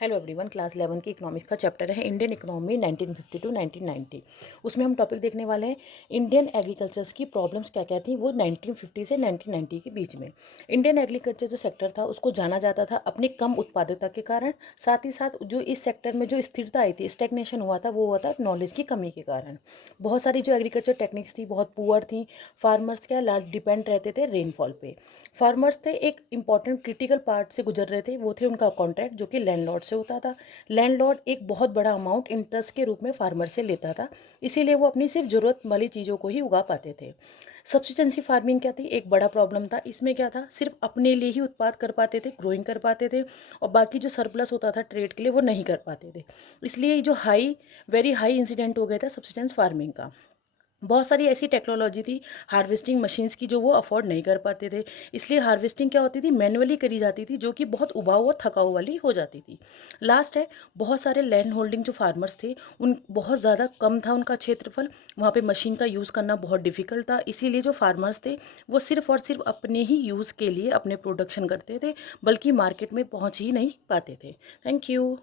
Hello everyone, class 11 की economics का chapter है इंडियन इकोनॉमी 1950 टू 1990। उसमें हम टॉपिक देखने वाले हैं इंडियन एग्रीकल्चर्स की प्रॉब्लम्स क्या क्या थी वो 1950 से 1990 के बीच में। इंडियन एग्रीकल्चर जो सेक्टर था उसको जाना जाता था अपनी कम उत्पादकता के कारण, साथ ही साथ जो इस सेक्टर में जो स्थिरता आई थी, स्टेगनेशन हुआ था, वो हुआ था नॉलेज की कमी के कारण। बहुत सारी जो एग्रीकल्चर टेक्निक्स थी बहुत पुअर थी। फार्मर्स क्या लार्ज डिपेंड रहते थे रेनफॉल पे। फार्मर्स थे एक इंपॉर्टेंट क्रिटिकल पार्ट से गुजर रहे थे, वो थे उनका कॉन्ट्रैक्ट जो कि लैंडलॉर्ड से होता था। लैंडलॉर्ड एक बहुत बड़ा अमाउंट इंटरेस्ट के रूप में फार्मर से लेता था, इसीलिए वो अपनी सिर्फ ज़रूरत वाली चीज़ों को ही उगा पाते थे। सब्सिस्टेंसी फार्मिंग क्या थी, एक बड़ा प्रॉब्लम था। इसमें क्या था, सिर्फ अपने लिए ही उत्पाद कर पाते थे, ग्रोइंग कर पाते थे, और बाकी जो सरप्लस होता था ट्रेड के लिए वो नहीं कर पाते थे। इसलिए जो वेरी हाई इंसिडेंट हो गया था सब्सिस्टेंस फार्मिंग का। बहुत सारी ऐसी टेक्नोलॉजी थी हार्वेस्टिंग मशीन्स की जो वो अफोर्ड नहीं कर पाते थे, इसलिए हार्वेस्टिंग क्या होती थी, मैनुअली करी जाती थी, जो कि बहुत उबाऊ और थकाऊ वाली हो जाती थी। लास्ट है, बहुत सारे लैंड होल्डिंग जो फार्मर्स थे उन बहुत ज़्यादा कम था उनका क्षेत्रफल, वहाँ पे मशीन का यूज़ करना बहुत डिफ़िकल्ट था, इसीलिए जो फार्मर्स थे वो सिर्फ और सिर्फ अपने ही यूज़ के लिए अपने प्रोडक्शन करते थे, बल्कि मार्केट में पहुँच ही नहीं पाते थे। Thank you.